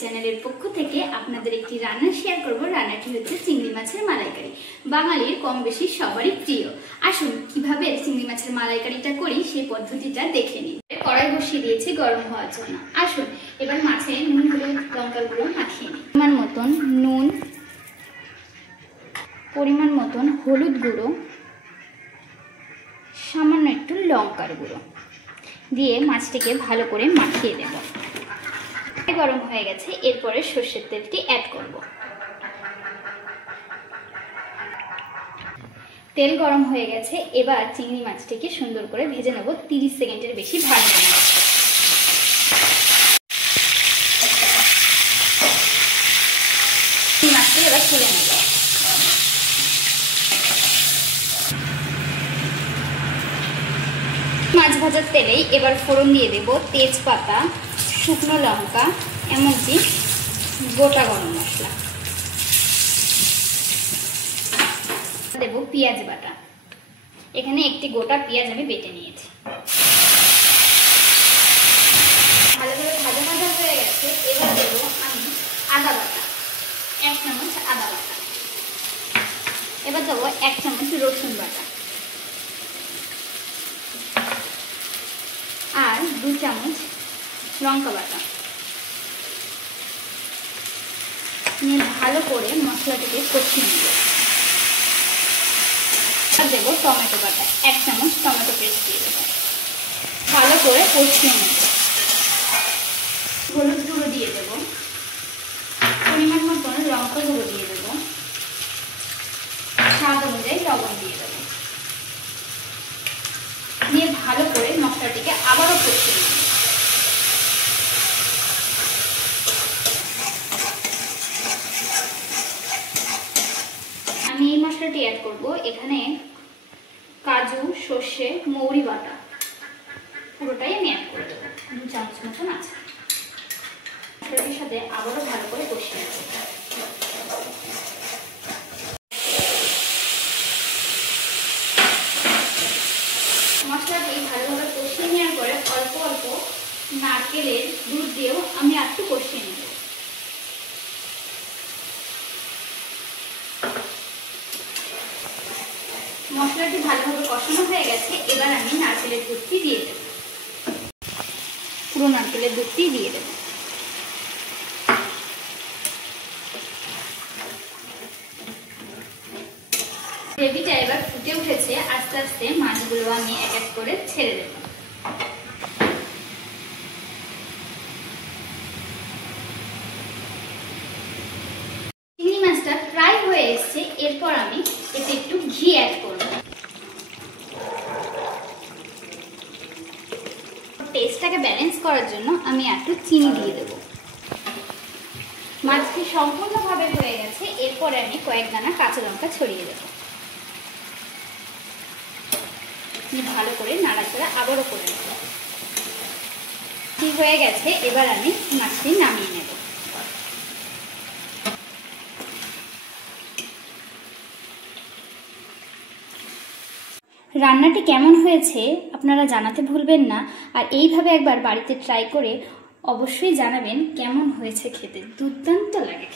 চ্যানেলের পক্ষ থেকে আপনাদের একটি রান্না শেয়ার করব। রান্নাটি হচ্ছে চিংড়ি মাছের মালাইকারি। বাঙালির কম বেশি সবারই প্রিয়। আসুন কিভাবে চিংড়ি মাছের মালাইকারিটা করি সেই পদ্ধতিটা দেখে নিন। কড়াই বসিয়ে দিয়েছি গরম হওয়ার জন্য। আসুন এবার মাছে নুন হলুদ লঙ্কার গুঁড়ো মাখিয়ে নিই। পরিমাণ মতন নুন, পরিমাণ মতন হলুদ গুঁড়ো, সামান্য একটু লঙ্কার গুঁড়ো দিয়ে মাছটিকে ভালো করে মাখিয়ে দেব। গরম হয়ে গেছে, এরপরে সর্ষের তেলটি অ্যাড করব। তেল গরম হয়ে গেছে, এবার চিংড়ি মাছটিকে সুন্দর করে ভেজে নেব। 30 সেকেন্ডের বেশি ভাজবো না। মাছটি এবার তুলে নেব। মাছ ভাজার তেলেই এবার ফোড়ন দিয়ে দেব তেজপাতা, শুকনো লঙ্কা, এমনকি গোটা গরম মশলা। দেব পেঁয়াজ বাটা। এখানে একটি গোটা পেঁয়াজ আমি বেটে নিয়েছি। ভালোভাবে ভাজা ভাজা হয়ে গেছে, এবার দেব আমি আদা বাটা, 1 চামচ আদা বাটা। এবার দেবো 1 চামচ রসুন বাটা আর 2 চামচ লঙ্কা বাটা নিয়ে ভালো করে মশলাটিকে কষিয়ে নেব। আর দেবো টমেটো বাটা, 1 চামচ টমেটো পেস্ট দিয়ে দেবো। ভালো করে কষিয়ে নেব। হলুদ গুঁড়ো দিয়ে দেবো, পরিমাণ মতন লঙ্কা গুঁড়ো দিয়ে দেবো, স্বাদ অনুযায়ী লবণ দিয়ে দেবো। দিয়ে ভালো করে মশলাটিকে আবারও কষিয়ে নেব। আমি এই মশলাটি অ্যাড করব। এখানে কাজু, সর্ষে, মৌরি বাটা পুরোটাই আমি অ্যাড করে দেবো। 2 চামচ মতন আছে। মশলাটির সাথে আবারও ভালো করে কষিয়ে নেব। মশলাটি ভালোভাবে কষিয়ে নেওয়ার পরে অল্প অল্প নারকেলের দুধ দিয়েও আমি একটু কষিয়ে নেব। মশলাটি ভালোভাবে কষানো হয়ে গেছে, এবার আমি নারকেলের দুধটি দিয়ে দেব। পুরো নারকেলের দুধটি দিয়ে দেব। গ্রেভিটা এবার ফুটে উঠেছে, আস্তে আস্তে মাছগুলো আমি এক এক করে ছেড়ে দেব। চিংড়ি মাছটা ফ্রাই হয়ে এসছে, এরপর আমি এতে একটু ঘি অ্যাড করব। টেস্টটাকে ব্যালেন্স করার জন্য আমি একটু চিনি দিয়ে দেব। মাছটি সম্পূর্ণভাবে হয়ে গেছে, এরপরে আমি কয়েক দানা কাঁচা লঙ্কা ছড়িয়ে দেব। ভালো করে নাড়াচাড়া আবারও করে নেব। ঠিক হয়ে গেছে, এবার আমি মাছটি নামিয়ে নেব। রান্নাটি কেমন হয়েছে আপনারা জানাতে ভুলবেন না। আর এইভাবে একবার বাড়িতে ট্রাই করে অবশ্যই জানাবেন কেমন হয়েছে খেতে। দুর্দান্ত লাগে।